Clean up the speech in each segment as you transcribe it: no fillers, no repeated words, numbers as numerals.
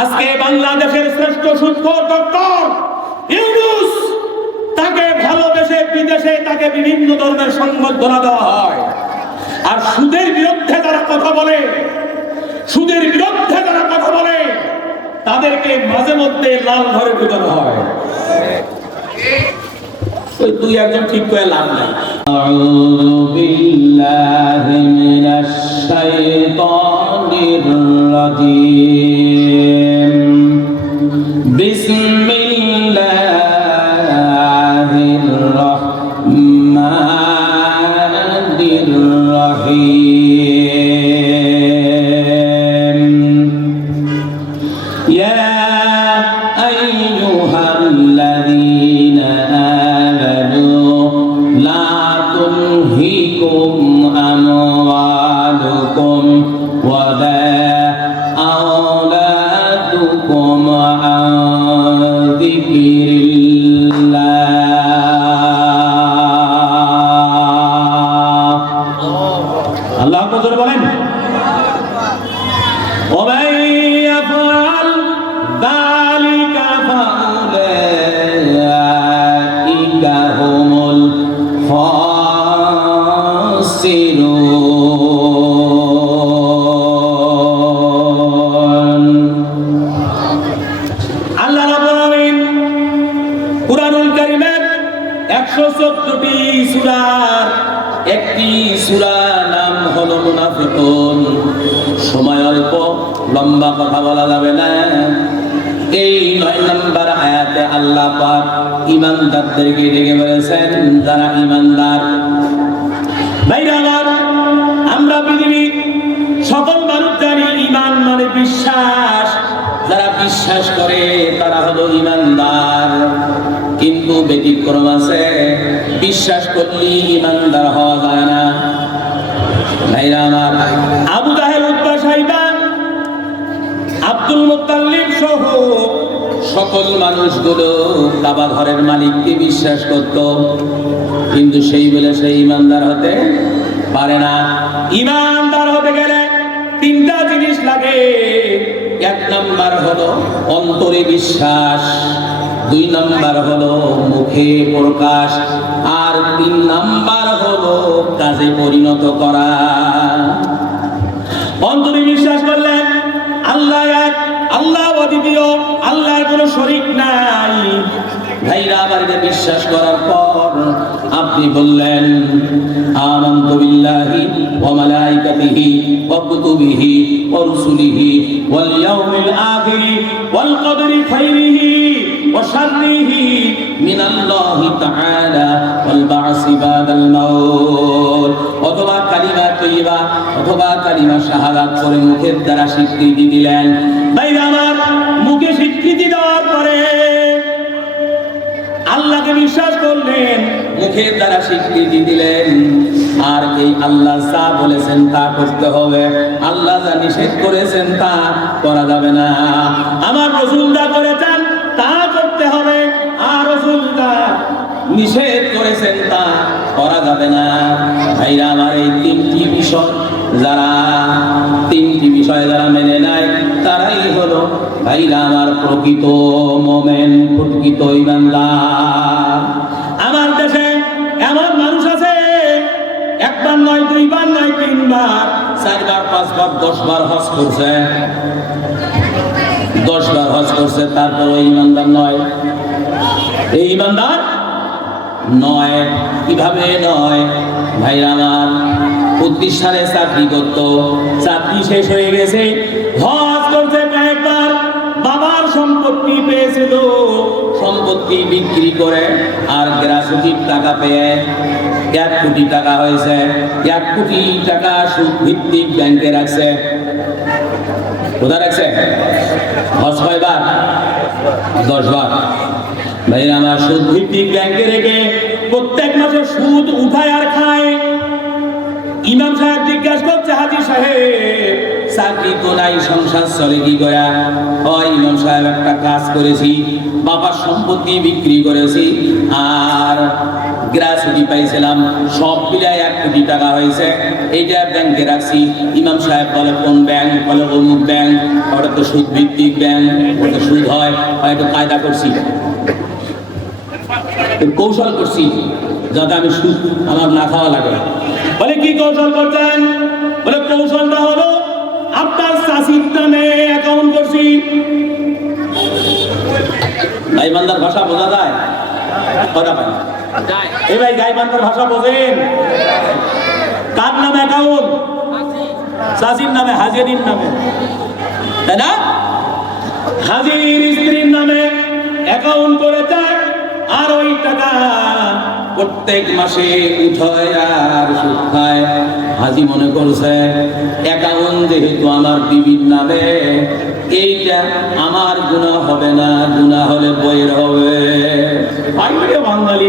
আজকে বাংলাদেশের শ্রেষ্ঠ সুদখোর ডক্টর ইউনূস, তাকে ভালোবেসে বিদেশে তাকে বিভিন্ন ধরনের সংবর্ধনা দেওয়া হয়। আর সুদের বিরুদ্ধে যারা কথা বলে, সুদের বিরুদ্ধে যারা কথা বলে, তাদেরকে মাঝে মধ্যে লাল ঘরে ঢুকানো হয়। ওই দুই একজন ঠিক করে লাভ নাই। আউযু বিল্লাহি মিনাশ শাইতানির রাজীম। বিসমিল্লাহির রাহমানির রাহিম। ইয়া আইয়ুহাল্লাযীনা أموالكم ولا أولادكم عن ذكر الله. الله أكبر বলেন। ومن يفعل ذلك فأولئك هم আল্লাহ রাব্বুল আলামিন কুরআনুল কারীমের 114টি সূরার একটি সূরা নাম হলো মুনাফিকুন। সময় অল্প, লম্বা কথা বলা যাবে না। এই 9 নম্বর আয়াতে আল্লাহ পাক ঈমানদারদেরকে ডেকে বলেছেন, যারা ঈমানদার। ভাইরা আমার, আমরা পৃথিবীর সকল মানুষ জানি ঈমান মানে বিশ্বাস। যারা বিশ্বাস করে তারা হলো ঈমানদার। কিন্তু ব্যতিক্রম আছে, বিশ্বাস করলেই ঈমানদার হওয়া যায় না। ভাইরা আমার, আবু জাহেল, উতবা, শাইবা, আব্দুল মুত্তালিব সহ সকল মানুষগুলো কাবা ঘরের মালিককে বিশ্বাস করত, কিন্তু সেই বলে সেই ঈমানদার হতে পারে না। ঈমানদার হতে গেলে 3টা জিনিস লাগে। 1 নাম্বার হলো অন্তরে বিশ্বাস, 2 নাম্বার হলো মুখে প্রকাশ, আর 3 নাম্বার হলো কাজে পরিণত করা। অন্তরে বিশ্বাস করলে আল্লাহ এক, আল্লাহ অদ্বিতীয়, আল্লাহর কোনো শরীক নাই। ভাইরা আমার, বিশ্বাস করার পর আপনি বললেন আমানতু বিল্লাহি ওয়া মালাইকাতিহি ওয়া কুতুবিহি ওয়া রুসুলিহি ওয়াল ইয়াউমিল আখির ওয়াল কদরি খাইরিহি ওয়া শাররিহি মিনাল্লাহি তাআলা ওয়াল বা'সি বাদাল মাউত। অথবা কালিমা তাইয়্যিবা অথবা কালিমা শাহাদাত করে মুখের দ্বারা স্বীকৃতি দিলেন। ভাইরা আমার, মুখে স্বীকৃতি দেওয়ার পরে আল্লাহকে বিশ্বাস করলেন, মুখের দ্বারা স্বীকৃতি দিলেন। আর এই আল্লাহ যা বলেছেন তা করতে হবে, আল্লাহ যা নিষেধ করেছেন তা করা যাবে না। আমার রাসূল যা করেছেন তা করতে হবে, আর রাসূল যা নিষেধ করেছেন তা করা যাবে না। ভাইরা আমার, এই 3টি বিষয় যারা মেনে নেয় তারাই হলো ভাইরা আমার প্রকৃত মুমিন, প্রকৃত ঈমানদার। আমার দেশে এমন মানুষ আছে, 1 বার নয়, 2 বার নয়, 3 বার, 4 বার, 5 বার, 10 বার হজ করছে, 10 বার হজ করছে, তারপরে ঈমানদার নয়। এই ঈমানদার নয়। কিভাবে নয়? ভাইরা আমার, প্রতিষ্ঠানে চাকরি করত, চাকরি শেষ হয়ে গেছে, হজ করছে কয়েকবার, বাবার সম্পত্তি পেয়েছিল, সম্পত্তি বিক্রি করে আর গ্রাসুটির টাকা পেয়ে 1 কোটি টাকা হয়েছে। 1 কোটি টাকা সুদ ভিত্তিক ব্যাংকে রাখছে। কোথায় রাখছে? হজ কয়বার? 10 বার। ভাইরা আমার, সুদ ভিত্তিক ব্যাংকে রেখে প্রত্যেক মাসে সুদ উঠায় আর খায়। ইমাম সাহেব জিজ্ঞাসা করছে, হাজী সাহেব চাকরি তো নাই, সংসার চলে কি গয়া? হয় ইমাম সাহেব একটা কাজ করেছি, বাবার সম্পত্তি বিক্রি করেছি, আর গ্রাচুটি পাইছিলাম, সব মিলায় 1 কোটি টাকা হয়েছে, এইটা ব্যাংকে রাখছি। ইমাম সাহেব বলে কোন ব্যাংক? বলে অমুক ব্যাংক। ওটা তো সুদ ভিত্তিক ব্যাংক, ওটা সুদ হয়, হয়তো কায়দা করছি, কৌশল করছি যাতে আমি সুদ আমার না খাওয়া লাগে। বলে কি কৌশল করছেন? বলে কৌশলটা হলো আপনার চাষির নামে অ্যাকাউন্ট করছি। গাইবান্ধার ভাষা বোঝা যায়? কথা পাই এই ভাই, গাইবান্ধার ভাষা বোঝেন? কার নামে অ্যাকাউন্ট? চাষির নামে, হাজির নামে, তাই না? হাজির স্ত্রীর নামে অ্যাকাউন্ট করে যায়, আর ওই টাকা প্রত্যেক মাসে উঠায় আর সুদ খায়। হাজি মনে করছে অ্যাকাউন্ট যেহেতু আমার বিবির নামে, এইটা আমার গুনাহ হবে না, গুনাহ হলে বইয়ের হবে। বাঙালি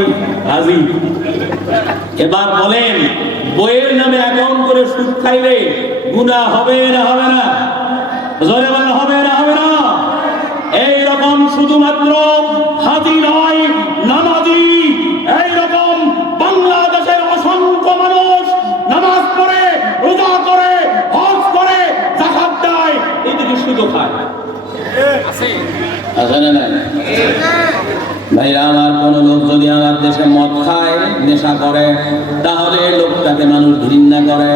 হাজি, এবার বলেন বইয়ের নামে অ্যাকাউন্ট করে সুদ খাইলে গুনাহ হবে না হবে না? জোরে বলেন হবে না হবে না? এইরকম শুধুমাত্র হাজি নয়, নামাজি, এইরকম বাংলাদেশের অসংখ্য মানুষ নামাজ পড়ে, রোজা করে, হজ করে, যাকাত দেয়, এদিকে সুদও খায়। আছে না নাই? ভাইরা আমার, কোন লোক যদি আমার দেশে মদ খায়, নেশা করে, তাহলে লোকটাকে মানুষ ঘৃণা করে।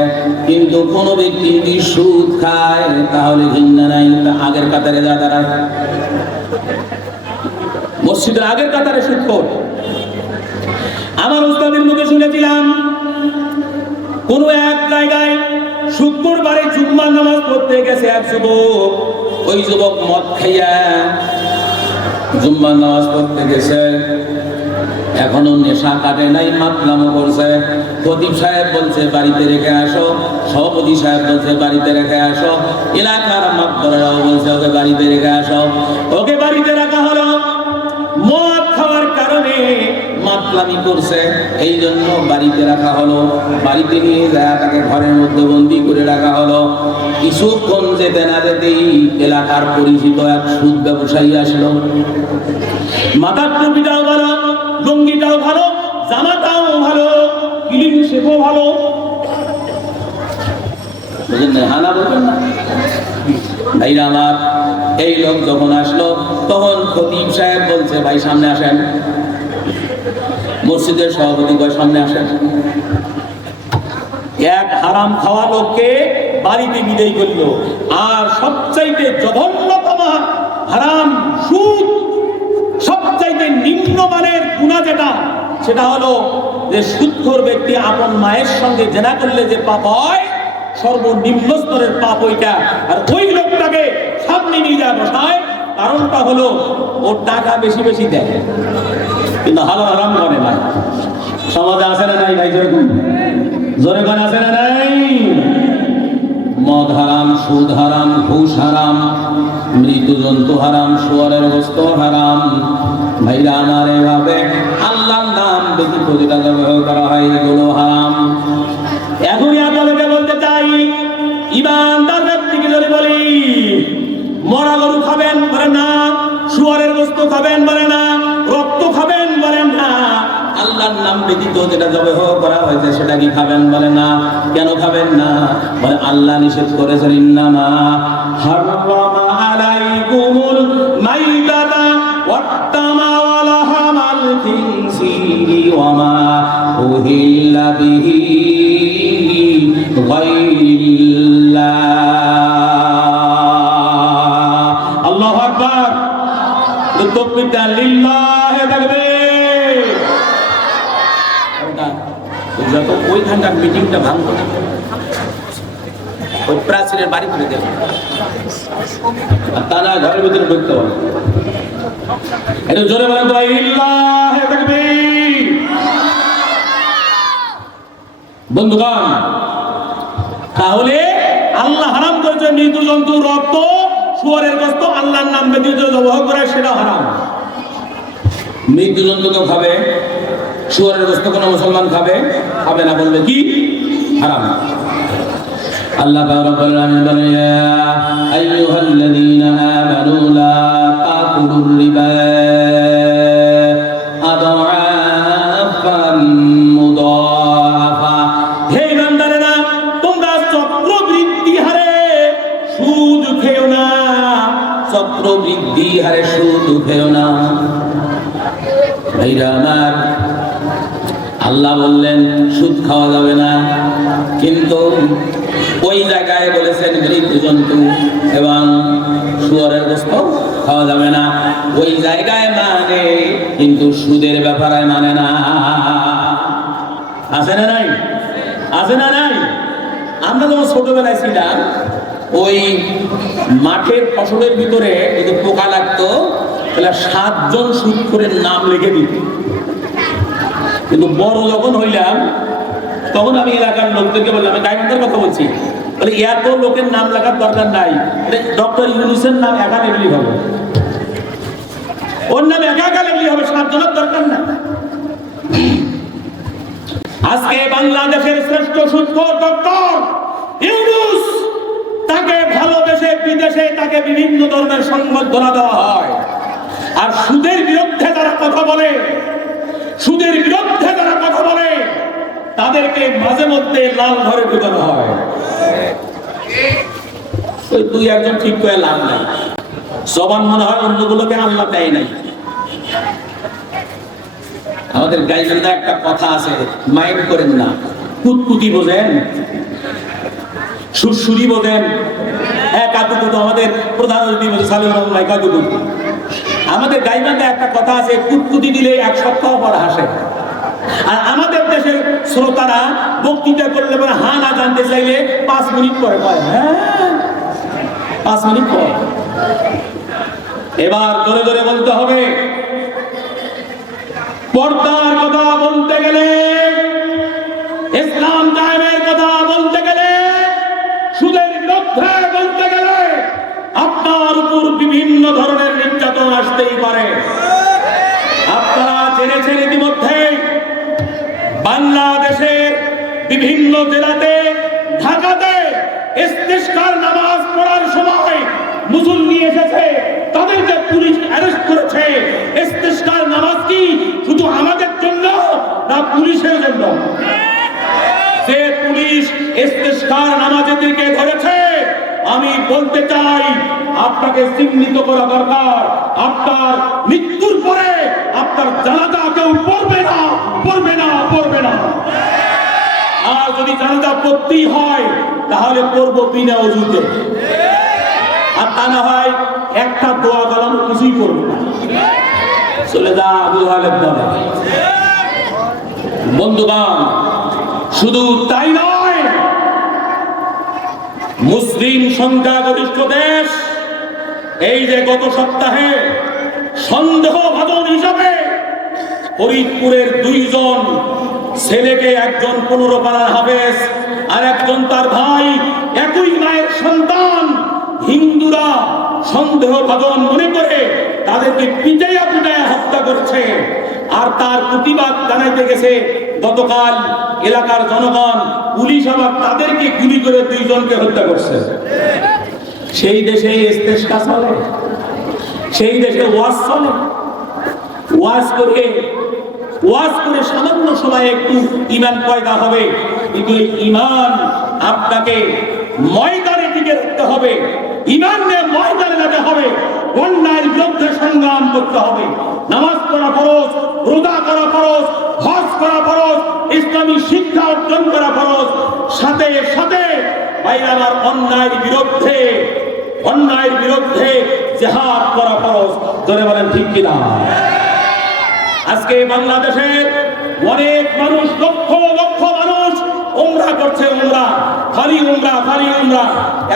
কিন্তু কোন ব্যক্তি যদি সুদ খায়, তাহলে ঘৃণা নাই, আগের কাতারে যা দাঁড়ায়। মসজিদের আগের কাতারে সুদখোর। আমার উস্তাদের মুখে শুনেছিলাম, কোন এক জায়গায় শুক্রবারে জুম্মার নামাজ পড়তে গেছে এক যুবক। ওই যুবক মদ খাইয়া জুম্মার নামাজ পড়তে গেছে, এখনো নেশা কাটে নাই, মাতলামো করছে। খতিব সাহেব বলছে বাড়িতে রেখে আসো, সভাপতি সাহেব বলছে বাড়িতে রেখে আসো, এলাকার মাতবরেরাও বলছে ওকে বাড়িতে রেখে আসো। ওকে বাড়িতে রাখা হলো। মদ খাওয়ার কারণে মাতলামি করছে, এই জন্য বাড়িতে রাখা হলো। বাড়িতে নিয়ে যায় তাকে ঘরের মধ্যে বন্দি করে রাখা হলো। কিছুক্ষণ যেতে না যেতেই এলাকার পরিচিত এক সুদ ব্যবসায়ী আসলো। মাথার টুপিটাও ভালো, লুঙ্গিটাও ভালো, জামাটাও ভালো, ক্লিন শেপও ভালো। হানা বলবেন না ভাইরা আমার। এই লোক যখন আসলো, তখন খতিব সাহেব বলছে ভাই সামনে আসেন। মসজিদের সভাপতি কয় সামনে আসেন। এক হারাম খাওয়া লোককে বাড়িতে বিদায় করলো। আর সবচাইতে জঘন্যতম হারাম সুদ, সবচাইতে নিম্নমানের গুনাহ যেটা, সেটা হলো যে সুদখোর ব্যক্তি আপন মায়ের সঙ্গে জেনা করলে যে পাপ হয়, সর্বনিম্ন স্তরের পাপ ওইটা। আর ওই লোকটাকে সামনে নিয়ে যায় বসায়, কারণটা হলো ওর টাকা বেশি বেশি দেয়, কিন্তু হালাল হারাম করে না। সমাজে আছে না নাই ভাই? জোরে গান আছে না নাই? মদ হারাম, সুদ হারাম, ঘুষ হারাম, মৃত জন্তু হারাম, শুয়োরের গোশত হারাম। ভাইরা আমার, এভাবে আল্লাহর নাম ব্যতীত যেটা ব্যবহার করা হয় এগুলো হারাম। এখনই আপনাদেরকে বলতে চাই, ইমানদার ব্যক্তিকে যদি বলি মরা গরু খাবেন, বলে না। শুয়োরের গোশত খাবেন, বলে না। রক্ত খাবেন, বলেন না। আল্লাহর নাম ব্যতীত যেটা জবাহ করা হয়েছে সেটা কি খাবেন, বলে না। কেন খাবেন না? বলে আল্লাহ নিষেধ করেছেন, ইন্নামা হারামা আলাইকুমুল মাইতাতা ওয়াত-তামা ওয়া লাহামাল খিনজিরি ওয়া মা উহিল্লা বিহি গায়রিল্লাহ। আল্লাহু আকবার। তাকবীরটা লিল্লাহি তাকবীর। যত ওইখানকার মিটিংটা ভাঙবো না, ওই প্রাচীরের বাড়ি করে দেবো, তা না ঘরের ভিতরে ঢুকতে হবে। একটু জোরে বলেন তো, লিল্লাহি তাকবীর। বন্ধুগণ, তাহলে আল্লাহ হারাম করেছে মৃত জন্তুর রক্ত, শুয়োরের গোশত, আল্লাহর নাম ব্যতীত জবাহ করে সেটা হারাম। মৃত জন্তু কেউ খাবে, শুয়োরের গোশত কোনো মুসলমান খাবে না, বলবে কি হারাম। আল্লাহ রাব্বুল আলামিন বলেন ইয়া আইয়ুহাল্লাযীনা আমানু লা তাকুলুর রিবা আদআফান মুদাআফা। হে বান্দারা, তোমরা চক্রবৃদ্ধি হারে সুদ খেও না, চক্রবৃদ্ধি হারে সুদ খেও না। ভাইরা আমার, আল্লাহ বললেন সুদ খাওয়া যাবে না, কিন্তু ওই জায়গায় বলেছেন মৃত জন্তু এবং শুয়োরের গোশত খাওয়া যাবে না। ওই জায়গায় মানে, কিন্তু সুদের ব্যাপারে মানে না। আছে না নাই? আছে না নাই? আমরা যখন ছোটবেলায় ছিলাম, ওই মাঠের ফসলের ভিতরে যদি পোকা লাগতো তাহলে 7 জন সুদখোরের নাম লিখে দিত। কিন্তু বড় যখন হইলাম তখন আমি এলাকার লোকদেরকে বললাম, আমি গাইবান্ধার কথা বলছি, বলে এত লোকের নাম লেখার দরকার নাই, ডক্টর ইউনূসের নাম একা লিখলেই হবে, ওর নাম একা লিখলেই হবে, 7 জনের দরকার না। আজকে বাংলাদেশের শ্রেষ্ঠ সুদখোর ডক্টর ইউনূস, তাকে ভালোবেসে বিদেশে তাকে বিভিন্ন ধরনের সংবর্ধনা দেওয়া হয়। আর সুদের বিরুদ্ধে যারা কথা বলে, সুদের বিরুদ্ধে যারা কথা বলে, তাদেরকে মাঝে মধ্যে লাল ঘরে ঢুকানো হয়। ওই 2-1 ঠিক করে লাভ নাই, জবান মনে হয় অন্যগুলোকে আল্লাহ দেয় নাই। আমাদের গাইবান্ধায় একটা কথা আছে, মাইন্ড করেন না। কুতকুতি বোঝেন? সুরসুরি বোঝেন? হ্যাঁ, কাতুকুতু আমাদের প্রধান অতিথি সালিম রহমান কাতুকুতু। আমাদের গাইবান্ধায় একটা কথা আছে, কুতকুতি দিলে 1 সপ্তাহ পর হাসে। আর আমাদের দেশের শ্রোতারা বক্তৃতা করলে মানে হা না জানতে চাইলে 5 মিনিট পরে কয়, হ্যাঁ 5 মিনিট পর। এবার ধরে ধরে বলতে হবে। পর্দার কথা বলতে গেলে, ইসলাম কায়েমের কথা বলতে গেলে, সুদের বিরুদ্ধে বলতে গেলে আপনার উপর বিভিন্ন ধরনের নির্যাতন আসতেই পারে। আপনারা জেনেছেন ইতিমধ্যে বাংলাদেশের বিভিন্ন জেলাতে, ঢাকাতে ইস্তিসকার নামাজ পড়ার সময় মুসল্লি এসেছে, তাদেরকে পুলিশ অ্যারেস্ট করেছে। ইস্তিসকার নামাজ কি শুধু আমাদের জন্য না পুলিশের জন্য? যে পুলিশ ইস্তিসকার নামাজীদেরকে ধরেছে, আমি বলতে চাই আপনাকে চিহ্নিত করা দরকার। আপনার মৃত্যুর পরে আপনার জানাজা কেউ পড়বে না, পড়বে না, পড়বে না। আর যদি জানাজা পড়তেই হয় তাহলে পড়বো বিনা ওযুতে, আর তা না হয় একটা দোয়া কালাম কিছুই করবো না, চলে যা আবু তালেব বলে। বন্ধুগণ, শুধু তাই নয়, মুসলিম সংখ্যাগরিষ্ঠ দেশ, এই যে গত সপ্তাহে সন্দেহভাজন হিসাবে ফরিদপুরের 2 জন ছেলেকে, একজন 15 পাড়ার হাফেজ আর একজন তার ভাই, একই মায়ের সন্তান, হিন্দুরা সন্দেহভাজন মনে করে তাদেরকে পিটাইয়া পিটাইয়া হত্যা করছে। আর তার প্রতিবাদ জানাইতে গেছে গতকাল এলাকার জনগণ, পুলিশ আবার তাদেরকে গুলি করে 2 জনকে হত্যা করছে। সেই দেশে ইস্তেসকা চলে, সেই দেশে ওয়াজ চলে। ওয়াজ করে সামান্য সময় একটু ঈমান পয়দা হবে, কিন্তু এই ঈমান আপনাকে ময়দানে টিকে রাখতে হবে। ঈমান নিয়ে ময়দানে যেতে হবে, অন্যায়ের বিরুদ্ধে সংগ্রাম করতে হবে। নামাজ পড়া ফরজ, রোজা করা ফরজ, হজ করা ফরজ, ইসলামী শিক্ষা অর্জন করা ফরজ, সাথে সাথে ভাইরা আমার অন্যায়ের বিরুদ্ধে জিহাদ করা ফরজ। ধরে বলেন ঠিক কিনা? আজকে বাংলাদেশের অনেক মানুষ, লক্ষ লক্ষ মানুষ উমরা করছে, খালি উমরা।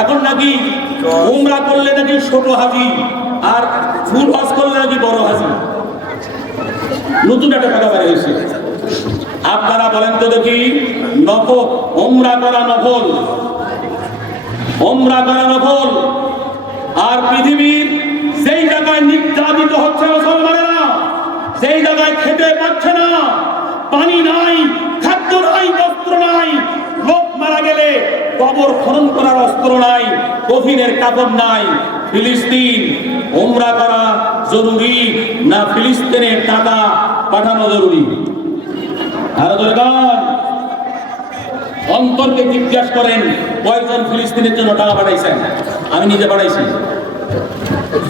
এখন নাকি উমরা করলে নাকি ছোট হাজি, আর ফুল হজ করলে নাকি বড় হাজি। নতুন একটা কথা বের হয়েছে। আপনারা বলেন তো দেখি, নফল উমরা করা নফল, আর পৃথিবীর যেই জায়গায় নির্যাতিত হচ্ছে মুসলমানেরা, যেই জায়গায় খেতে পাচ্ছে না, পানি নাই, খাদ্য নাই, বস্ত্র নাই, লোক মারা গেলে কবর খনন করার অস্ত্র নাই, কফিনের কাপড় নাই। ফিলিস্তিন উমরা করা জরুরি না ফিলিস্তিনের টাকা পাঠানো জরুরি? আরো দরকার অন্তরকে জিজ্ঞাসা করেন কয়জন ফিলিস্তিনের জন্য টাকা পাঠাইছেন? আমি নিজে পাঠাইছি।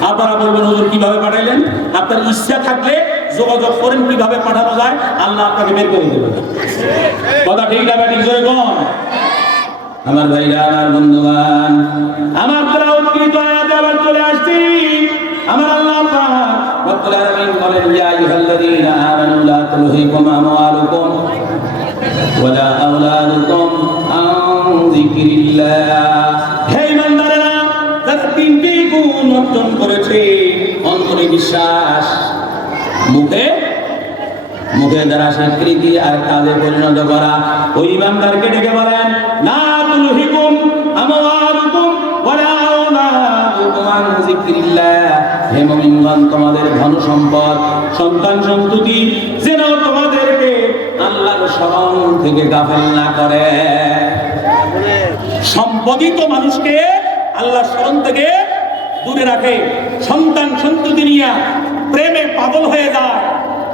আপনারা বলবেন হুজুর কিভাবে পাঠাইলেন? আপনার ইচ্ছা থাকলে যোগাযোগ করেন কিভাবে পাঠানো যায়, আল্লাহ আপনাকে বের করে দেবেন। কথা ঠিক না ঠিক জোরে কোন? আমার ভাইরা, আমার বন্ধুগণ, আমার দ্বারা উৎকৃত আয়াতে আবার চলে আসছি। আমার আল্লাহ পাক রব্বুল আলামিন বলেন, ইয়া আইয়ুহাল্লাযীনা আমানু লা তুলহিকুম আমওয়ালুকুম ওয়ালা আওলাদুকুম আন যিকরিল্লাহ। হে ইমানদারেরা, যারা তিনটি গুণ অর্জন করেছে, অন্তরে বিশ্বাস, মুখে যারা স্বীকৃতি আর কাজে পরিণত করা, ওই ইমানদারকে ডেকে বলেন, লা তুলহিকুম আমওয়ালুকুম ওয়ালা আওলাদুকুম আন যিকরিল্লাহ। হে মুমিনগণ, তোমাদের ধন সম্পদ, সন্তান সন্ততি যেন তোমাদেরকে আল্লাহর স্মরণ থেকে গাফেল না করে। সম্পদই তো মানুষকে আল্লাহর স্মরণ থেকে দূরে রাখে। সন্তান সন্ততি নিয়ে প্রেমে পাগল হয়ে যায়।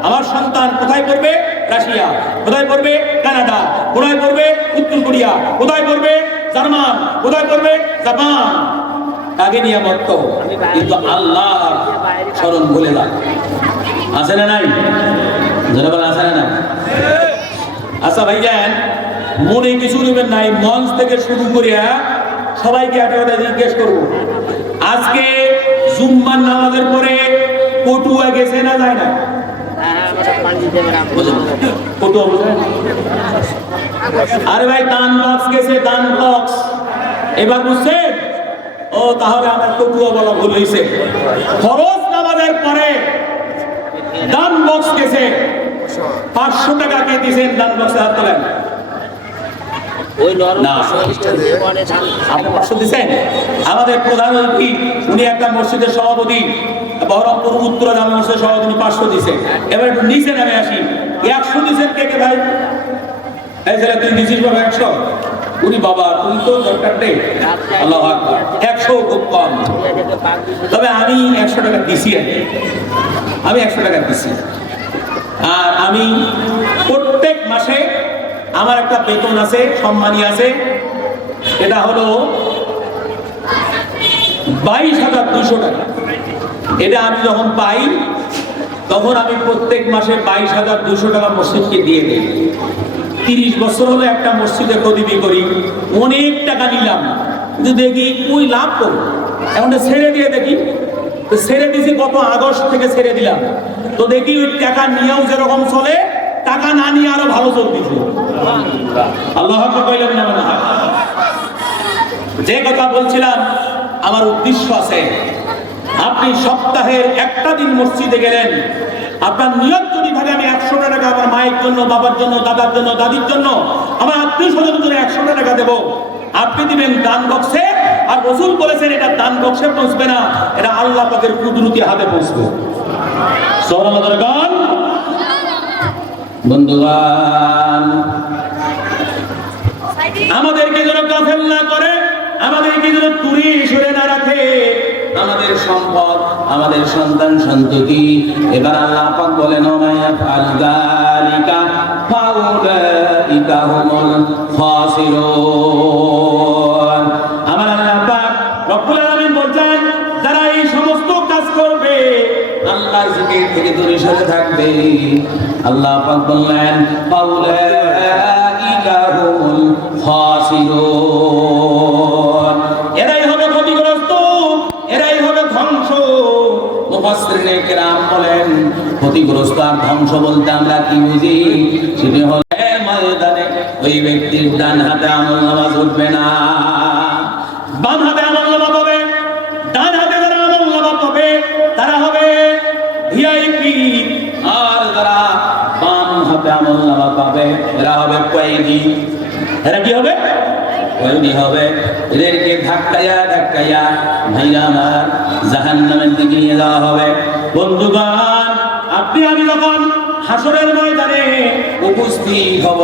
আমার সন্তান কোথায় পড়বে? রাশিয়া। কোথায় পড়বে? কানাডা। কোথায় পড়বে? উত্তর কোরিয়া। কোথায় পড়বে? জার্মান। কোথায় পড়বে? জাপান। আগে নিয়ে মত, কিন্তু আল্লাহ স্মরণ ভুলে যায়। আছে না নাই? যারা বলে আছে না নাই? আচ্ছা ভাইজান, মনে কিছু নেবেন নাই, মঞ্চ থেকে শুরু করিয়া সবাইকে একটা কথা জিজ্ঞেস করবো, আজকে জুম্মার নামাজের পরে পটুয়া গেছে না যায় না? আরে ভাই, দান বক্স গেছে, দান বক্স। এবার বুঝছেন? ও তাহলে আমার পটুয়া বলা ভুল হয়েছে। ফরজ নামাজের পরে দান বক্স গেছে। 500 টাকা কে দিয়েছেন দান বক্সে? হাত তোলেন। আমাদের প্রধান অতিথি, উনি একটা মসজিদের সভাপতি, বহরমপুর উত্তর জামে মসজিদের সভাপতি, 500 দিছে। এবার একটু নিচে নামে আসি, 100 দিচ্ছেন কে কে ভাই? এই ছেলে তুই দিছিস বাবা 100? উনি বাবা তুই তো দরকার নেই, আল্লাহু আকবার। 100 খুব কম, তবে আমি 100 টাকা দিছি। আমি 100 টাকা দিছি। আর আমি প্রত্যেক মাসে আমার একটা বেতন আছে, সম্মানী আছে, এটা হলো 22,200 টাকা। এটা আমি যখন পাই তখন আমি প্রত্যেক মাসে 22,200 টাকা মসজিদকে দিয়ে দিই। 30 বছর হলো একটা মসজিদে খতিবি করি, অনেক টাকা নিলাম, কিন্তু দেখি ওই লাভ করবো, এখন ছেড়ে দিয়ে দেখি। তো ছেড়ে দিয়েছি, গত আগস্ট থেকে ছেড়ে দিলাম। তো দেখি ওই টাকা নিয়েও যেরকম চলে, টাকা না নিয়ে আরো ভালো চলতেছে। আল্লাহ কইলেন না? যে কথা বলছিলাম, আমার উদ্দেশ্য আছে। আপনি সপ্তাহের একটা দিন মসজিদে গেলেন, আপনার নিয়ত যদি থাকে আমি 100 টাকা আমার মায়ের জন্য, বাবার জন্য, দাদার জন্য, দাদির জন্য, আমার আত্মীয় স্বজনের জন্য 100 টাকা দেবো, আপনি দিবেন দান বক্সে। আর রাসূল বলেছেন এটা দান বক্সে পৌঁছবে না, এটা আল্লাহ পাকের কুদরতি হাতে পৌঁছবে। সুবহানাল্লাহ। বন্ধুগণ, আমাদেরকে যেন গাফেল না করে, আমাদেরকে যেন দূরে সরে না রাখে আমাদের সম্পদ, আমাদের সন্তান সন্ততি। এবার আল্লাহ পাক বলেন, ওমায়া ফালগালিকা ফাউলাইকা হুমুল খাসিরুন। আমার আল্লাহ পাক রব্বুল আলামিন বলেন, যারা এই সমস্ত কাজ করবে, আল্লাহর জিকির থেকে দূরে সরে থাকবে, আল্লাহ পাক বললেন ফাউলাইকা হুমুল খাসিরুন। এরাই হবে ক্ষতিগ্রস্ত, এরাই হবে ধ্বংস। মুফাসসিরিনে কেরাম বলেন, ক্ষতিগ্রস্ত আর ধ্বংস বলতে আমরা কি বুঝি? সেটি হলো ময়দানে ওই ব্যক্তির ডান হাতে আমলনামা উঠবে না, বাম হাতে আমলনামা পাবে। ডান হাতে যারা আমলনামা পাবে তারা হবে ভিআইপি, আর যারা বাম হাতে আমলনামা পাবে এরা হবে কয়েদি। এরা কি হবে? কয়েদি হবে। এদেরকে ধাক্কাইয়া ধাক্কাইয়া ভাইরা আমার জাহান্নামের দিকে নিয়ে যাওয়া হবে। বন্ধুগণ, আপনি আমি যখন হাসরের ময়দানে উপস্থিত হব,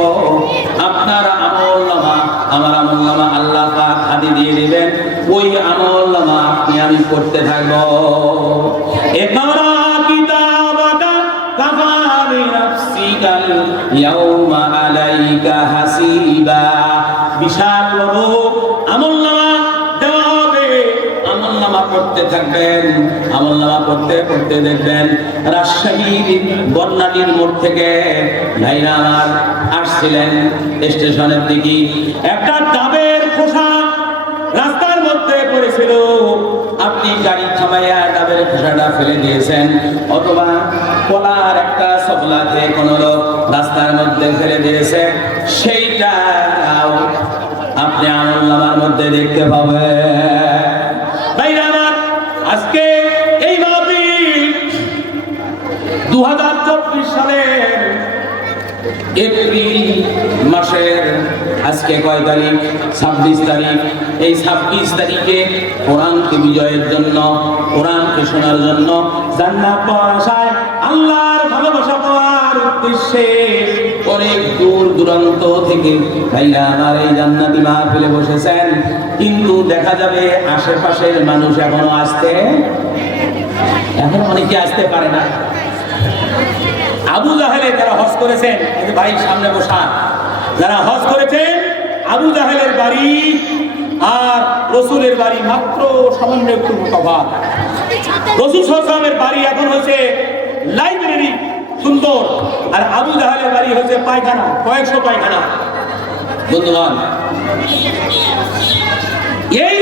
আপনার আমলনামা আমার আমলনামা আল্লাহ পাক হাতে দিয়ে দিবেন, ওই আমলনামা আপনি আমি করতে থাকবো। ইকরা কিতাবাকা কাফা বিনাফসিকাল ইয়াউমা আলাইকা হাসিবা। বিশাল বড় আমলনামা দেওয়া হবে, আমলনামা পড়তে থাকবেন, আমলনামা পড়তে পড়তে দেখবেন রাজশাহীর বর্ণালীর মোড় থেকে ভাইরা আমার আসছিলেন স্টেশনের দিকে, একটা ডাবের খোসা রাস্তার মধ্যে পড়েছিল, আপনি গাড়ি থামাইয়া ডাবের খোসাটা ফেলে দিয়েছেন, অথবা কলার একটা সবলাতে কোনো লোক রাস্তার মধ্যে ফেলে দিয়েছে, সেইটা আপনি আমলনামার মধ্যে দেখতে পাবেন। ভাইরা আমার, আজকে এই মাহফিল 2024 সালের এপ্রিল মাসের আজকে কয় তারিখ? 26 তারিখ। এই 26 তারিখে কোরআনকে বিজয়ের জন্য, কোরআনকে শোনার জন্য, জান্নাত পাওয়ার আশায়, আল্লাহর ভালোবাসা পাওয়ার উদ্দেশ্যে অনেক দূর দূরান্ত থেকে ভাইরা আমার এই জান্নাতি মাহফিলে বসেছেন, কিন্তু দেখা যাবে আশেপাশের মানুষ এখনো অনেকে আসতে পারে না। আবু জাহেলে যারা হজ করেছেন, ভাই সামনে বসা, যারা হজ করেছেন, আবু জাহেলের বাড়ি আর রসুলের বাড়ি মাত্র সামান্য একটু তফাৎ। রসুল সাল্লাল্লাহু আলাইহি ওয়াসাল্লামের বাড়ি এখন হচ্ছে লাইব্রেরি সুন্দর, আর আবু জাহেলের বাড়ি হচ্ছে পায়খানা, কয়েকশো পায়খানা। বন্ধুগণ, এই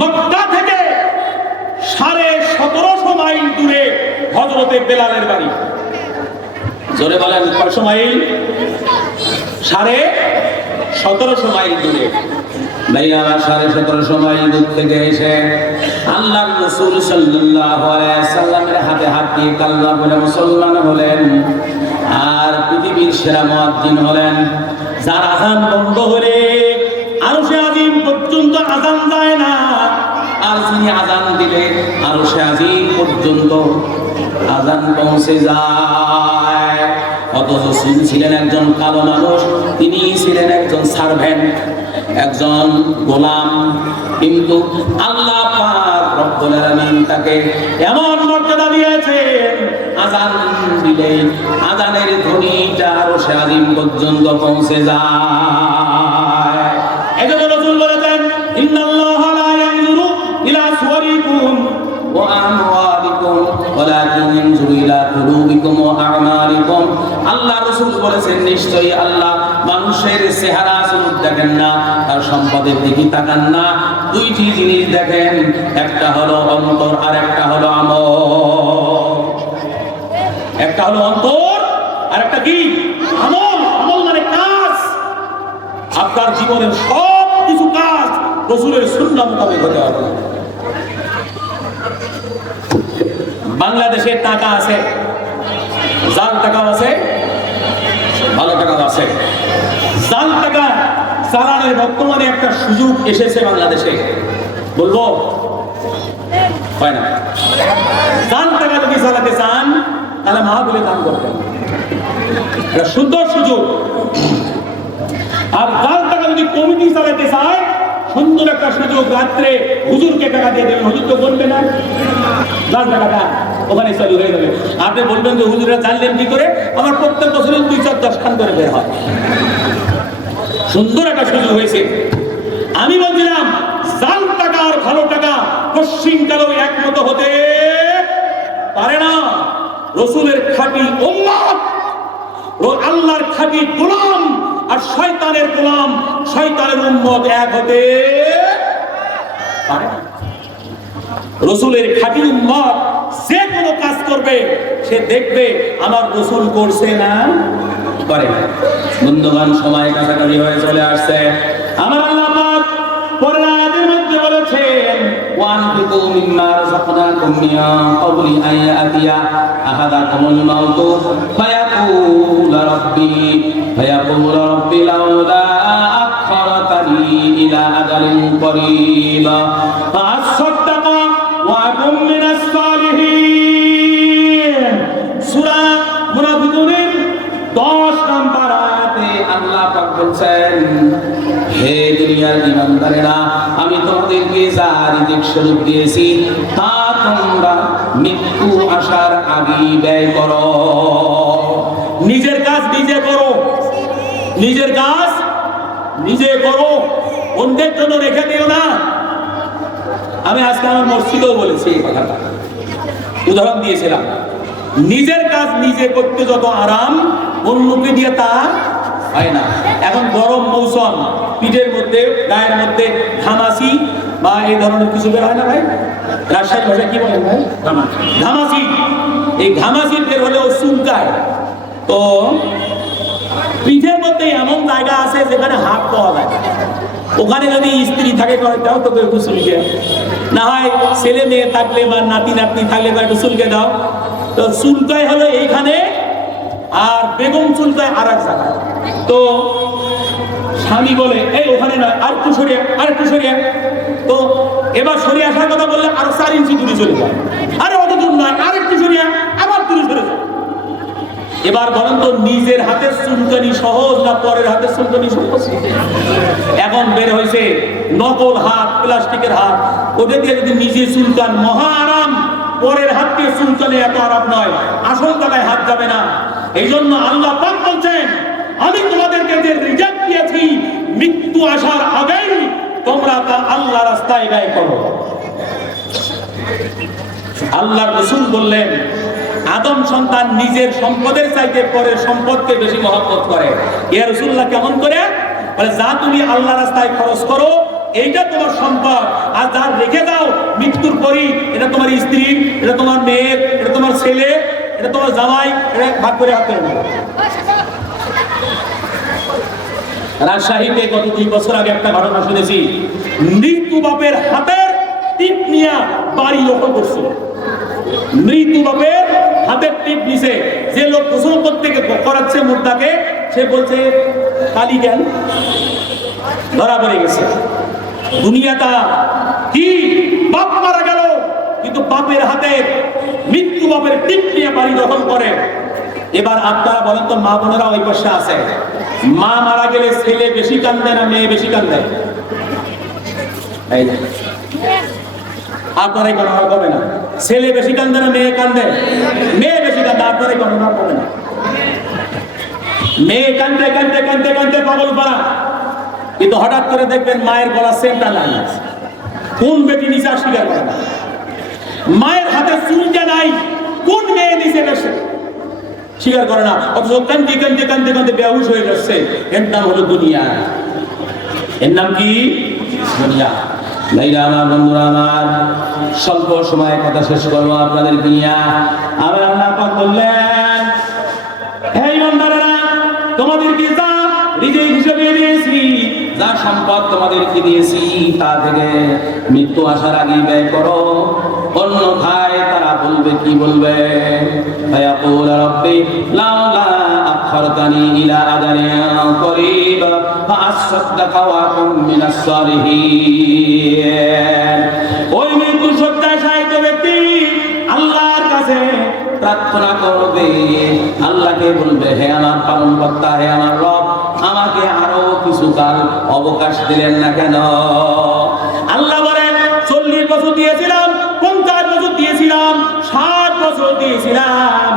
মক্কা থেকে 1750 মাইল দূরে হযরতে বেলালের বাড়ি। জোরে বলেন, কয়শো মাইল? 1750 মাইল দূরে। ভাইয়া, 1750 মাইল দূর থেকে এসে আল্লাহর রাসূল সাল্লাল্লাহু আলাইহি সাল্লামের হাতে হাত দিয়ে কালেমা বলে মুসলমান হলেন, আর পৃথিবীর সেরা মুয়াজ্জিন হলেন। যার আযান বন্ধ হলে আরশে আজিম পর্যন্ত আযান যায় না, আর যিনি আযান দিলে আরশে আজিম পর্যন্ত আযান পৌঁছে যায়। অথচ তিনি ছিলেন একজন কালো মানুষ, তিনি ছিলেন একজন সার্ভেন্ট, একজন গোলাম, কিন্তু আল্লাহ পাক রব্বুল আলামিন তাকে এমন মর্যাদা দিয়েছেন, আযান দিলে আযানের ধ্বনিটা আরশে আজিম পর্যন্ত পৌঁছে যায়। এজন্য রাসূল বলেছেন, ইন্নাল্লাহা লা ইয়ানজুরু ইলা সুওয়ারিকুম ওয়া আমওয়ালিকুম ওয়ালাকিন ইয়ানজুরু ইলা কুলুবিকুম ওয়া আ'মালিকুম। আল্লাহ রাসূল বলেছেন, নিশ্চয়ই আল্লাহ মানুষের চেহারা সুরত দেখেন না, তার সম্পদের দিকে তাকান না, দুইটি জিনিস দেখেন, একটা হলো অন্তর আর একটা হলো আমল। একটা হলো অন্তর আর একটা কি? আমল। আমল মানে কাজ। আপনার জীবনের সব কিছু কাজ রাসূলের সুন্নাহ মোতাবেক হতে হবে। বাংলাদেশের টাকা আছে, জাল টাকা আছে, ভালো টাকা আছে। জাল টাকা চালানোর বর্তমানে একটা সুযোগ এসেছে বাংলাদেশে, বলবো হয় না। জাল টাকা যদি চালাতে চান তাহলে মাহফিলে দান করবেন, এটা সুন্দর সুযোগ। আর জাল টাকা যদি কমিটি চালাতে চায়, সুন্দর একটা সুযোগ, রাত্রে হুজুরকে টাকা দিয়ে দেবেন, হুজুর তো বলবে না, জাল টাকাটা ওখানে চালু হয়ে যাবে। আপনি বলবেন যে হুজুরা জানলেন কি করে? আমার প্রত্যেক বছরে 2, 4, 10 খান করে বের হয়। সুন্দর একটা সুযোগ হয়েছে। আমি বলছিলাম, জাল টাকা আর ভালো টাকা পশ্চিমকালেও একমত হতে পারে না। রসুলের খাঁটি উম্মত, আল্লাহর খাঁটি গোলাম আর শয়তানের গোলাম, শয়তানের উম্মত এক হতে পারে না। রসুলের খাঁটি উম্মত যে কোনো কাজ করবে, সে দেখবে আমার রসুল করছে না করে না। বন্ধুগণ, সময় কাছাকাছি হয়ে চলে আসছে। আমার আল্লাহ পাক পরের আয়াতের মধ্যে বলেছেন, ওয়ানফিকু মিম্মা রাযাকনাকুম মিন ক্বাবলি আন ইয়াতিয়া আহাদাকুমুল মাউতু ফায়াকুল রাব্বি লাউলা আখখারতানি ইলা আজালিন করিব ফাআসাদ্দাকা ওয়া আকুম মিনাস সালিহিন। সূরা বলছেন, হে দুনিয়ার ঈমানদারেরা, আমি তোমাদেরকে যা রিজিক স্বরূপ দিয়েছি তা তোমরা মৃত্যু আসার আগেই ব্যয় করো। নিজের কাজ নিজে করো, নিজের কাজ নিজে করো, অন্যের জন্য রেখে দিও না। আমি আজকে আমার মসজিদেও বলেছি এই কথাটা, উদাহরণ দিয়েছিলাম। নিজের কাজ নিজে করতে যত আরাম, অন্যকে দিয়ে তা হয় না। এখন গরম মৌসুম, পিঠের মধ্যে গায়ের মধ্যে ঘামাচি বা এই ধরনের কিছু বের হয় না ভাই? রাজশাহী ভাষায় কি বলেন ভাই? ঘামাচি। এই ঘামাচি বের হলেও চুলকায়। তো পিঠের মধ্যে এমন জায়গা আছে যেখানে হাত পাওয়া যায়, ওখানে যদি স্ত্রী থাকে দাও তো একটু চুলকে, না হয় ছেলে মেয়ে থাকলে বা নাতি নাতনি থাকলে একটু চুলকে দাও। তো চুলকায় হলো এইখানে, আর বেগম চুলকায় আর এক জায়গায়। তো স্বামী বলে এই ওখানে না, আর একটু সরিয়ে, আর একটু সরিয়ে। তো এবার সরিয়ে আসার কথা বললে আরো 4 ইঞ্চি দূরে চলে যায়, আরে অত দূর নয়, আর একটু সরিয়ে, আবার দূরে সরে যায়। এবার বলেন তো নিজের হাতের চুলকানি সহজ না পরের হাতের চুলকানি সহজ? এখন বের হয়েছে নকল হাত, প্লাস্টিকের হাত, ওটা দিয়ে যদি নিজে চুলকান মহা আরাম, পরের হাত দিয়ে চুলকানে এত আরাম নয়, আসল জায়গায় হাত যাবে না। এই জন্য আল্লাহ পাক বলছেন, আমি তোমাদেরকে যে রিজিক দিয়েছি মৃত্যু আসার আগেই তোমরা তা আল্লাহ রাস্তায় ব্যয় করো। আল্লাহর রাসূল বললেন, আদম সন্তান নিজের সম্পদের চাইতে পরের সম্পদকে বেশি মহব্বত করে। ইয়া রাসূলুল্লাহ কেমন করে? বলে যা তুমি আল্লাহ রাস্তায় খরচ করো এইটা তোমার সম্পদ, আর যা রেখে দাও মৃত্যুর পরই, এটা তোমার স্ত্রী, এটা তোমার মেয়ে, এটা তোমার ছেলে, এটা তোমার জামাই, এটা ভাগ করে হাত করে নেবে। রাজশাহীতে গত 2 বছর আগে একটা ঘটনা শুনেছি, মৃত্যু বাপের হাতের টিপ নিয়ে বাড়ি দখল করছিল। মৃত্যু বাপের হাতের টিপ নিছে, যে লোক গোসল করতে করাচ্ছে মুর্দাকে, সে বলছে কালি জ্ঞান ধরা পড়ে গেছে। দুনিয়াটা কি, বাপ মারা গেল কিন্তু বাপের হাতে মৃত্যু বাপের টিপ নিয়ে বাড়ি দখল করে। এবার আপনারা বলেন তো, মা বোনেরা ওই পাশে আছে, মা মারা গেলে ছেলে বেশি কান্দে না মেয়ে বেশি কান্দে? আপনারাই গণনা করবে না, ছেলে বেশি কান্দে না মেয়ে কান্দে? মেয়ে বেশি কান্দে, আপনারাই গণনা করবে না। মেয়ে কান্দে কান্দে কান্দে কান্দে পাগল পারা, কিন্তু হঠাৎ করে দেখবেন মায়ের গলা সেন্টা নাই, কোন বেটি নিচে স্বীকার করে না। মায়ের হাতে চুলটা নাই, কোন মেয়ে নিচে বসে স্বীকার করে না, অথচ কান্দে কান্দে কান্দে কান্দে বেহুশ হয়ে যাচ্ছে। এর নাম হলো দুনিয়া। এর নাম কি? দুনিয়া। ভাইরা আমার, বন্ধুরা আমার, স্বল্প সময়ে কথা শেষ করবো আপনাদের দুনিয়া। আবার আল্লাহ পাক বললেন, হে ইমানদারেরা, তোমাদেরকে যা রিজিক হিসেবে দিয়েছি, যা সম্পদ তোমাদেরকে দিয়েছি, তা থেকে মৃত্যু আসার আগে ব্যয় করো। অন্যথায় তারা বলবে, কি বলবে? ফায়াকুল রাব্বি লাউলা আখরতানি ইলা আজালিন করিব ফাআসাদদাকা ওয়া আকুন মিনাস সালিহিন। ওই মৃত্যু শয্যায় শায়িত ব্যক্তি আল্লাহর কাছে প্রার্থনা করবে, আল্লাহকে বলবে, হে আমার পালনকর্তা, হে আমার রব, আমাকে আরো কিছুকাল অবকাশ দিলেন না কেন? আল্লাহ বলেন, 40 বছর দিয়েছিলাম, 50 বছর দিয়েছিলাম, 60 বছর দিয়েছিলাম।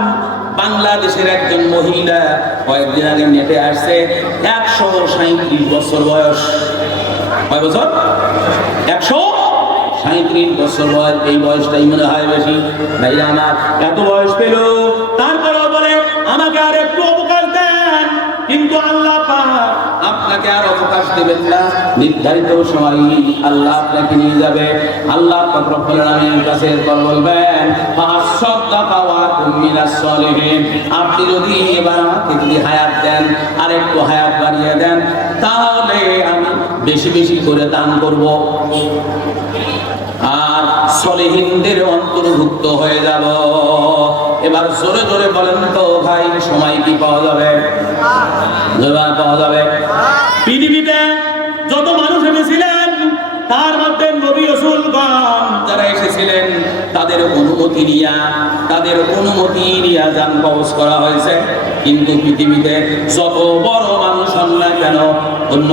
বাংলাদেশের একজন মহিলা কয়েকদিন আগে নেটে আসছে, 137 বছর বয়স। কয় বছর? 137 বছর বয়স। এই বয়সটাই মনে হয় বেশি। ভাইরা আমার, এত বয়স পেল, তারপরেও বলে আমাকে আর একটু অবকাশ দেন। কিন্তু আল্লাহ পাক আপনাকে আর অবকাশ দেবেন না, নির্ধারিত সময় আল্লাহ আপনাকে নিয়ে যাবে। আল্লাহ পাক রব্বুল আলামিনের কাছে বলবেন, ফাসাদদাকা ওয়া কুম মিনাস সালিহিন। আপনি যদি এবার আমাকে যদি হায়াত দেন, আর একটু হায়াত বাড়িয়ে দেন, তাহলে আমি বেশি বেশি করে দান করব, আর সলিহিনদের অন্তর্ভুক্ত হয়ে যাব। এবার জোরে জোরে বলেন তো ভাই, সময় কি পাওয়া যাবে? পাওয়া যাবে। পৃথিবীতে যত মানুষ এসেছিলেন, তার মধ্যে নবী রাসূলগণ যারা এসেছিলেন, তাদের অনুমতি নিয়া, তাদের অনুমতি নিয়া যান কবজ করা হয়েছে। কিন্তু পৃথিবীতে যত বড় মানুষ হন না কেন, অন্য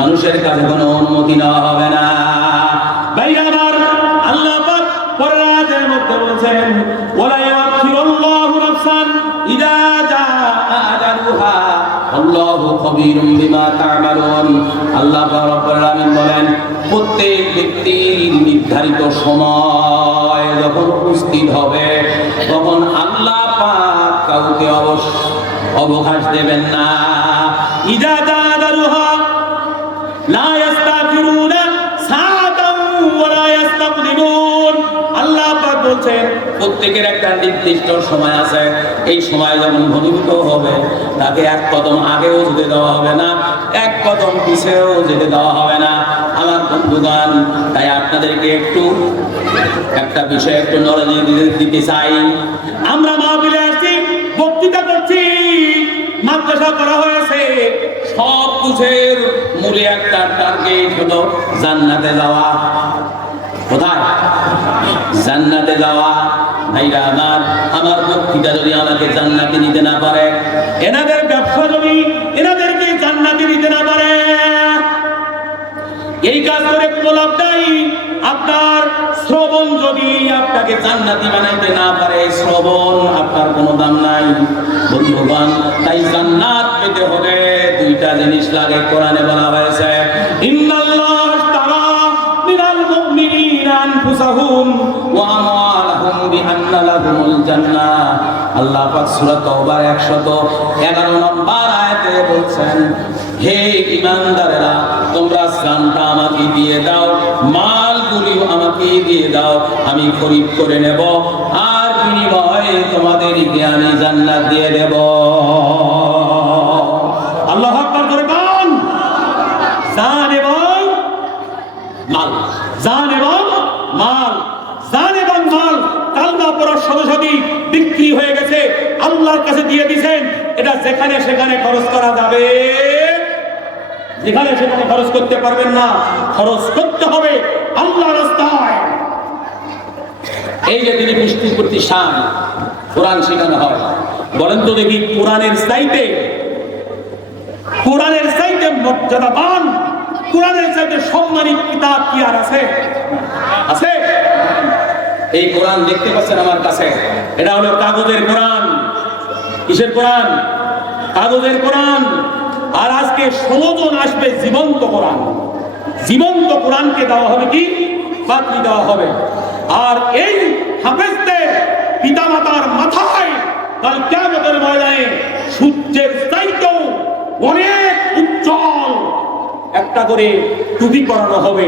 মানুষের কাছে কোনো অনুমতি নেওয়া হবে না। ভাই আমার, আল্লাহ পাক পরের আয়াতের মধ্যে বলেছেন, ওয়ালা ইয়াখিরুল্লাহু নাফসান ইযা জাআ আজালুহা আল্লাহু খাবীরুম বিমা তা'মালুন। আল্লাহ পাক রব্বুল আলামিন বলেন, প্রত্যেক ব্যক্তির নির্ধারিত সময় যখন উপস্থিত হবে, তখন আল্লাহ পাক কাউকে অবকাশ দেবেন না। ইযা জাআ আজালুহা লা ইস্তাগফিরুনা সাআতান ওয়া লা ইস্তাকদিমুন। আল্লাহ পাক বলছেন, প্রত্যেকের একটা নির্দিষ্ট সময় আছে। এই সময় যখন ঘনীভূত হবে, তাকে এক কদম আগেও যেতে দেওয়া হবে না, এক কদম পিছেও যেতে দেওয়া হবে না। আমার বন্ধুগণ, তাই আপনাদেরকে একটা বিষয় একটু নজর দিতে চাই। আমরা মাহফিলে আসছি, বক্তৃতা করছি, মাদ্রাসা করা হয়েছে, সব কিছুর মূলে একটা টার্গেট হলো জান্নাতে যাওয়া। কোথায়? জান্নাতে যাওয়া। ভাইরা আমার বক্তৃতা যদি আমাকে জান্নাতে নিতে না পারে, এনাদের ব্যবসা যদি এনাদেরকে জান্নাতে নিতে না পারে, এই কাজ করে কোনো লাভ নাই। আপনার শ্রবণ যদি আপনাকে জান্নাতি বানাইতে না পারে, শ্রবণ আপনার কোনো দাম নাই। বন্ধুগণ, তাই জান্নাত পেতে হলে দুইটা জিনিস লাগে। কোরআনে বলা হয়েছে, ইন্নাল্লাহ ইশতারা মিনাল মুমিনিনা আনফুসাহুম ওয়া আমওয়ালাহুম বিআন্না লাহুমুল জান্নাহ। আল্লাহ পাক সূরা তাওবার 111 নম্বর আয়াতে বলছেন, হে ঈমানদারেরা, তোমরা জানটা আমাকে দিয়ে দাও, মালগুলি আমাকে দিয়ে দাও, আমি খরিদ করে নেব, আর বিনিময়ে তোমাদেরকে আমি জান্নাত দিয়ে দেব। আল্লাহু আকবার করে বল। জান এবং মাল, জান এবং মাল, জান এবং মাল কালমা পড়ার সাথে সাথে বিক্রি হয়ে গেছে, আল্লাহর কাছে দিয়ে দিয়েছেন। এটা যেখানে সেখানে খরচ করা যাবে, যেখানে সেখানে খরচ করতে পারবেন না, খরচ করতে হবে আল্লাহর রাস্তায়। এই যে তিনি বৃষ্টির প্রতি শান, কোরআন শেখানো হয়। বলেন তো দেখি, কোরআনের চাইতে মর্যাদাবান, কোরআনের চাইতে সম্মানিত কিতাব কি আর আছে? আছে? এই কোরআন দেখতে পাচ্ছেন আমার কাছে, এটা হলো কাগজের কোরআন। কিসের কোরআন? কাগজের কোরআন। আর আজকে 16 জন আসবে জীবন্ত কোরআন। জীবন্ত কোরআনকে দেওয়া হবে কি? বাতলি দেওয়া হবে। আর এই হাফেজদের পিতামাতার মাথায় কাল কিয়ামতের ময়দানে সূর্যের চাইতেও অনেক উজ্জ্বল একটা করে টুপি পরানো হবে।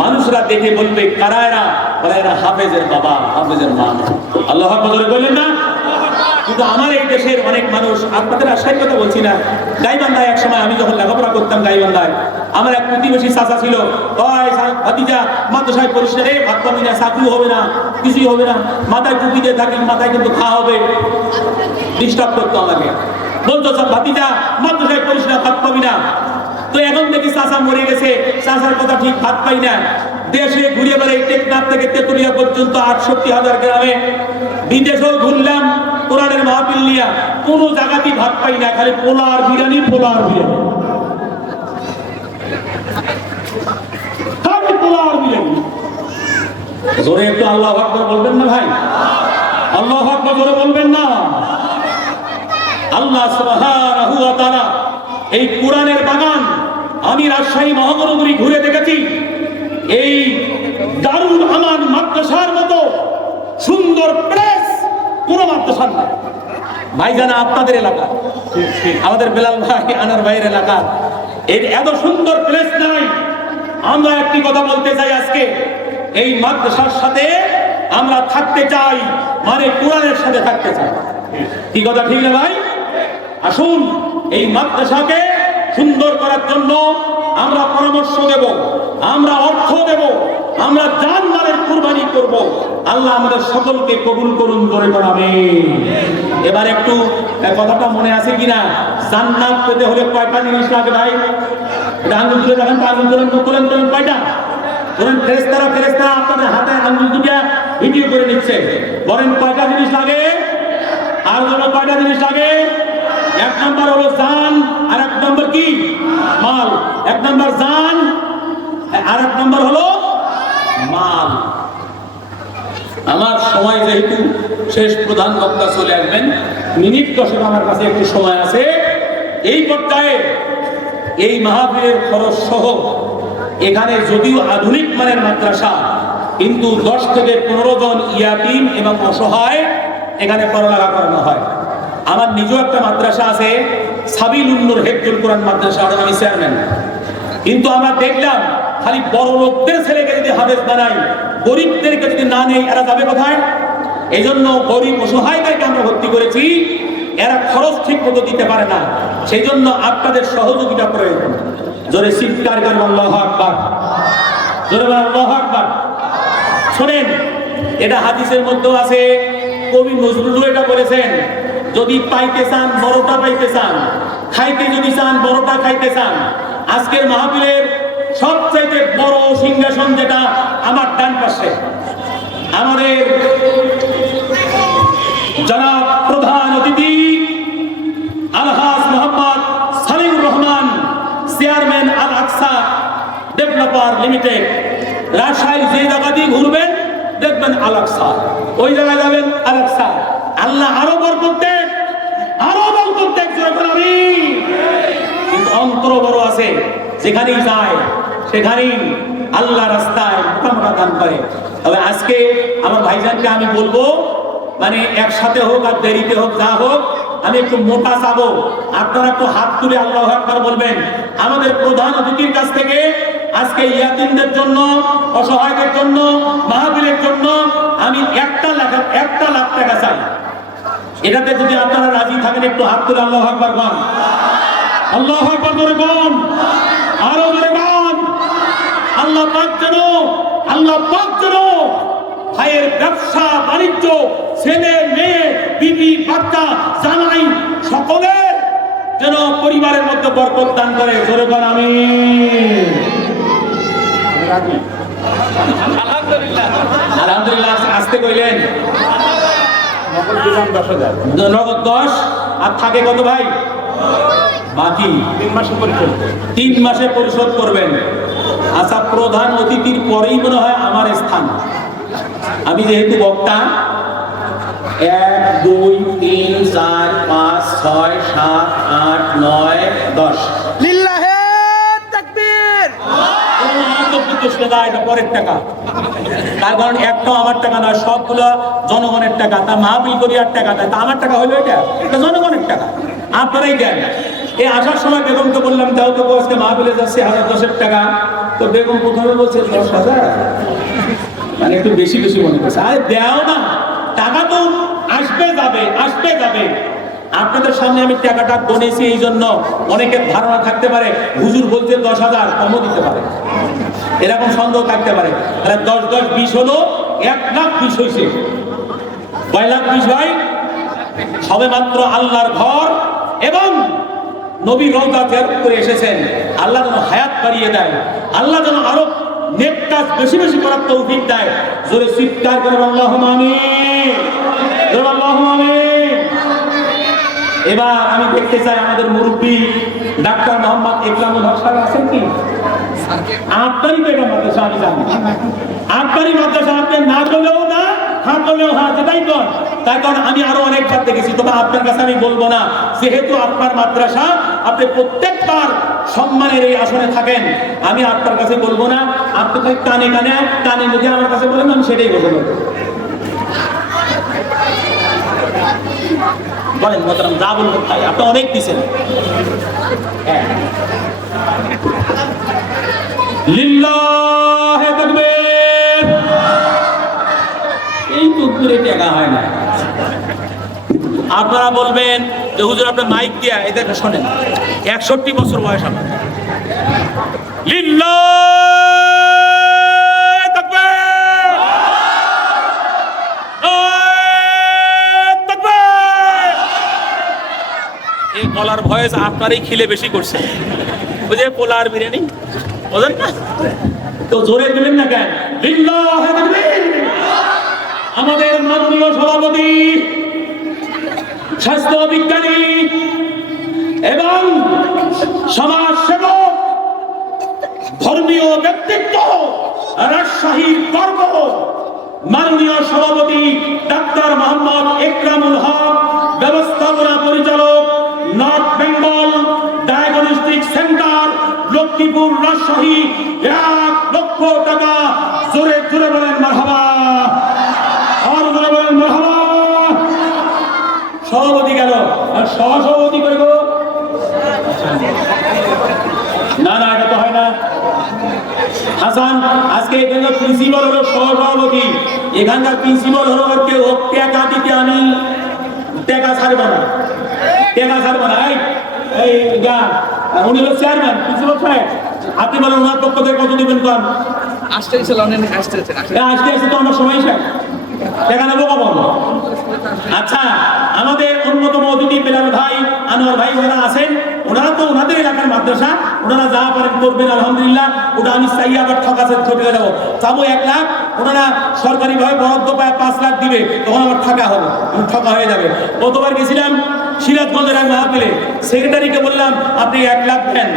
মানুষরা দেখে বলবে, কারা এরা? বলে, এরা হাফেজের বাবা, হাফেজের মা। আল্লাহ আকবার বললেন না? কিন্তু আমার এই দেশের অনেক মানুষ, আপনাদের আশায় কথা বলছি না, গাইবান্ধায় এক সময় আমি যখন লেখাপড়া করতাম, গাইবান্ধায় আমার এক প্রতিবেশী চাচা ছিল। ভাতিজা মাদ্রাসায় পড়িস না রে, ভাত পাবি না, চাকরি হবে না, কিছুই হবে না, মাথায় টুপি দিয়ে থাকি, মাথায় কিন্তু খাওয়া হবে। ডিস্টার্ব করতো আমাকে, বলতো ভাতিজা মাদ্রাসায় পড়িস না, ভাত পাবি না। তো এখন দেখি চাচা মরে গেছে, চাচার কথা ঠিক ভাত পাই না। দেশে ঘুরে বেড়াই, টেকনাফ থেকে তেতুলিয়া পর্যন্ত 68,000 গ্রামে। বিদেশেও ঘুরলাম কোরআনের মাহফিল নিয়া, কোনো জায়গাতেই ভাত পাই না, খালি পোলার বিরিয়ানি, পোলার বিরিয়ানি, খালি পোলার বিরিয়ানি। জোরে একটু আল্লাহু আকবার বলবেন না ভাই? আল্লাহু আকবার জোরে বলবেন না? আল্লাহ সুবহানাহু ওয়া তাআলা এই কোরআনের বাগান আমি রাজশাহী মহানগরী ঘুরে দেখেছি। এই দারুল আমান মাদ্রাসার মতো সুন্দর প্লেস কোন মাদ্রাসা নাই। ভাইজানা আপনাদের এলাকা, আমাদের বেলাল ভাই, আনার ভাইয়ের এলাকা, এর এত সুন্দর প্লেস নাই। আমরা একটি কথা বলতে চাই, আজকে এই মাদ্রাসার সাথে আমরা থাকতে চাই, মানে কোরআনের সাথে থাকতে চাই। কি কথা ঠিক না ভাই? আসুন এই মাদ্রাসাকে সুন্দর করার জন্য আমরা পরামর্শ দেব, আমরা অর্থ দেব, আমরা জানমালের কুরবানি করব। আল্লাহ আমাদের সকলকে কবুল করুন, করে করাবে। এবার একটু কথাটা মনে আছে কিনা, জান্নাত পেতে হলে কয়টা জিনিস লাগে ভাই? আঙ্গুল তুলে দেখেন, আঙ্গুল তুলেন, কয়টা? ধরেন ফেরেশতারা আপনাদের হাতে আঙ্গুল দুটো ভিডিও করে নিচ্ছে, বলেন কয়টা জিনিস লাগে? আর বলো কয়টা জিনিস লাগে? এক নাম্বার হলো জান, আর এক নাম্বার কি? মাল। এক নাম্বার জান, আর এক নাম্বার হলো মাল। আমার সময় যেহেতু শেষ, প্রধান বক্তা চলে আসবেন, মিনিট 10 আমার কাছে একটু সময় আছে। এই পর্যায়ে এই মাহফিলের খরচ সহ এখানে যদিও আধুনিক মানের মাদ্রাসা, কিন্তু 10 থেকে 15 জন ইয়াতীম এবং অসহায় এখানে পড়ালেখা করানো হয়। আমার নিজেও একটা মাদ্রাসা আছে, সাবিলুন নূর হেফজুল কোরআন মাদ্রাসা, ওটার আমি চেয়ারম্যান। কিন্তু আমরা দেখলাম খালি বড় লোকদের ছেলেকে যদি হাফেজ বানাই, গরিবদেরকে যদি না নেই, এরা যাবে কোথায়? এই জন্য গরিব অসহায়দেরকে আমরা ভর্তি করেছি, এরা খরচ ঠিক মতো দিতে পারে না, সেই জন্য আপনাদের সহযোগিতা প্রয়োজন। জোরে চিৎকার করেন আল্লাহু আকবার, জোরে বলেন আল্লাহু আকবার। শোনেন, এটা হাদিসের মধ্যেও আছে, কবি নজরুলও এটা বলেছেন, যদি পাইতে চান বড়টা পাইতে চান, খাইতে যদি চান বড়টা খাইতে চান। আজকের মাহফিলের সবচেয়ে বড় সিংহাসন যেটা আমার ডান পাশে, আমাদের জনাব প্রধান অতিথি আলহাজ মোহাম্মদ সালিমুর রহমান, চেয়ারম্যান আল আকসা ডেভেলপার লিমিটেড। রাজশাহীর যে জায়গা দিয়ে ঘুরবেন দেখবেন আল আকসা, ওই জায়গায় যাবেন আল আকসা। আল্লাহ আরো বরকত দেন, আরো বরকত দেন। কিন্তু অন্তর বড় আছে, যেখানেই যায় সেখানেই আল্লাহ রাস্তায় আমরা দান করে। তবে আজকে আমার ভাইজানকে আমি বলবো, মানে একসাথে হোক আর দেরিতে হোক, যা হোক, আমি একটু মোটা চাবো। আপনারা একটু হাত তুলে আল্লাহু আকবার বলবেন। আমাদের প্রধান অতিথির কাছ থেকে আজকে ইয়াতীমদের জন্য, অসহায়দের জন্য, মাহফিলের জন্য আমি 1 লাখ টাকা চাই। এটাতে যদি আপনারা রাজি থাকেন, একটু হাত তুলে আল্লাহু আকবার বল, আল্লাহু আকবার করে বল, আরো জোরে বল। আল্লাহ পাক যেন ভাইয়ের ব্যবসা বাণিজ্য, ছেলে মেয়ে, বিবি বাচ্চা, জামাই, সকলের যেন পরিবারের মধ্যে বরকত দান করে। জোরে বল আমিন। আলহামদুলিল্লাহ। আসতে কইলেন নগদ 10, আর থাকে কত ভাই? বাকি 3 মাসে পরিশোধ করবেন। আচ্ছা, প্রধান অতিথির পরেই মনে হয় আমার স্থান। আমি যেহেতু বক্তা, 1 2 3 4 5 6 7 8 9 10 লিল্লাহে তাকবীর। এটা পরের টাকা, তার কারণ একটাও আমার টাকা নয়, সবগুলো জনগণের টাকা। তা মাহফিল করিয়ার টাকা দেয়, তা আমার টাকা হইলো, এটা জনগণের টাকা, আপনারাই দেন। এই আসার সময় বেগমকে বললাম, দাও তো আজকে মাহফিলে যাচ্ছে 1010 টাকা। তো বেগম প্রথমে বলছে 10,000, মানে একটু বেশি বেশি মনে করছে। আরে দেও না, টাকা তো আসবে যাবে। আপনাদের সামনে আমি টাকাটা গনেছি, এই জন্য অনেকের ধারণা থাকতে পারে হুজুর বলতে 10,000, কমও দিতে পারে, এরকম সন্দেহ থাকতে পারে। তাহলে 10 10 20 হলো 1,20,000 হয়েছে। 2,20,000 ভাই, সবে মাত্র আল্লাহর ঘর এবং নবী রওজা জিয়ারত করে এসেছেন। আল্লাহ যেন হায়াত বাড়িয়ে দেয়, আল্লাহ যেন আরো নেক কাজ বেশি বেশি করার তৌফিক দেয়। জোরে চিৎকার করে আল্লাহুম্মা আমিন, জোরে আল্লাহুম্মা আমিন। এবার আমি দেখতে চাই আমাদের মুরব্বী ডাক্তার মোহাম্মদ ইকরামুল হক সাহেব আছেন কি? আপনারই তো এটা মাদ্রাসা, আমি জানি আপনারই মাদ্রাসা। আপনি না বলেও না, হ্যাঁ বলেও হ্যাঁ, যেটাই কর। তাই কারণ আমি আরো অনেকবার দেখেছি। তবে আপনার কাছে আমি বলবো না, যেহেতু আপনার মাদ্রাসা, আপনি প্রত্যেকবার সম্মানের এই আসনে থাকেন, আমি আপনার কাছে বলবো না। আপনি তাই কানে যদি আমার কাছে বলেন, আমি সেটাই বলবো। বলেন মোহতারাম, যা বলবো তাই। আপনি অনেক দিচ্ছেন। লিল্লাহে তাকবীর। এই তাকবীরে টাকা হয় না। আপনারা বলবেন যে হুজুর আপনি মাইক দিয়া এদেরকে শোনেন, 61 বছর বয়স আমার। লিল্লাহে তাকবীর, তাকবীর। এই গলার ভয়েস আপনারই খিলে বেশি করছে, বুঝে পোলার বিরিয়ানি বোঝেন না? তো জোরে দিবেন না কেন? লিল্লাহি তাকবীর। আমাদের মাননীয় সভাপতি, স্বাস্থ্য বিজ্ঞানী এবং সমাজ সেবক, ধর্মীয় ব্যক্তিত্ব, রাজশাহীর গর্ব, মাননীয় সভাপতি ডাক্তার মোহাম্মদ ইকরামুল হক, ব্যবস্থাপনা পরিচালক, north Bengal diagnostic centre, Lakshmipur, Rajshahi, 1 লক্ষ টাকা। জোরে জোরে বলেন মারহাবা, আর জোরে বলেন মারহাবা। সভাপতি গেল, আর সহসভাপতি করে গো? না না, এটা তো হয় না। হাসান, আজকে এখানে প্রিন্সিপাল হলো সহসভাপতি, এখানকার প্রিন্সিপাল হলো কেউ টাকা দিতে, আমি টাকা ছাড়বো না, টাকা ছাড়বো না। এই যা, উনি হলো চেয়ারম্যান, প্রিন্সিপাল সাহেব, আপনি বলেন ওনার পক্ষ থেকে কত দিবেন? কর আসতে আসতে তো আমার সময় শেষ, টাকা নেবো কখন? আচ্ছা, আমাদের অন্যতম অতিথি বেলাল ভাই, আনোয়ার ভাই, ওনারা আছেন। ওনারা তো ওনাদের এলাকার মাদ্রাসা, ওনারা যা পারেন করবেন, আলহামদুলিল্লাহ। ওটা আমি চাই আবার ঠকে যাবো, চাবো 1 লাখ, ওনারা সরকারি ভাবে বরাদ্দ পায় 5 লাখ দিবে, তখন আমার ঠকা হবে, ঠকা হয়ে যাবে। গতবার গেছিলাম সিরাজগঞ্জের এক মাহফিলে, সেক্রেটারিকে বললাম আপনি 1 লাখ দেন,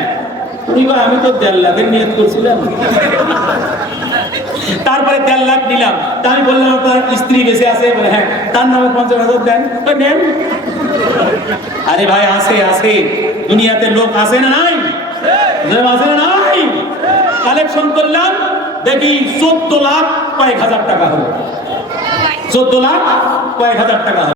আমি তো 1.5 লাখের নিয়ত করছিলাম। তারপরে 1.5 লাখ নিলাম। তা আমি বললাম আপনার স্ত্রী বেঁচে আছে? বলে হ্যাঁ। তার নামে 50,000 দেন। নেন। আরে ভাই, আছে দুনিয়াতে লোক আছে না নাই? আছে না নাই? কালেকশন করলাম, দেখি 14 লাখ কয়েক হাজার টাকা হলো, 14 লাখ কয়েক হাজার টাকা হলো।